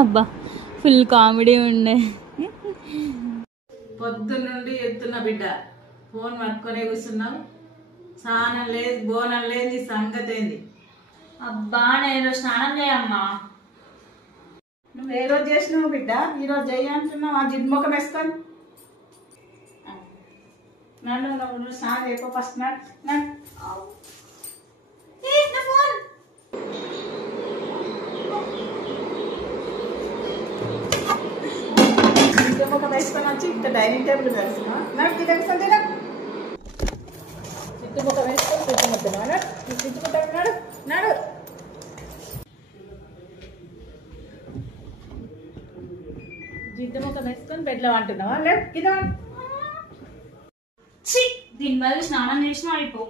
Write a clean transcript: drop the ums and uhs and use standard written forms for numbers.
అబ్బా full comedy ఉండే. పొద్దున్నుండి ఎత్తున్న బిడ్డ ఫోన్ పట్టుకొనే కూర్చున్నావు. స్నానం లేదు బోనం లేదు, ఈ సంగతి ఏంది? అబ్బా నేను స్నానం చేయమ్మా. నువ్వు ఏ రోజు చేసినావు బిడ్డ? ఈరోజు చెయ్యి అంటున్నావు. ఆ జిడ్ ముఖం వేసుకొని నన్ను నువ్వు స్నానం ఎక్కువ ఫస్ట్ జిడ్డు ముఖం వేసుకొని వచ్చి ఇంత డైనింగ్ టేబుల్ కలిసినా నాకు జిడ్డు ముఖం వేసుకొని కూర్చుంటున్నాడు. కూర్చుంటున్నాడు నాడు జిడ్డు ముఖం వేసుకొని బెడ్లో అంటున్నావా? లేదు కింద దీని వల్ల స్నానం చేసిన అయిపో.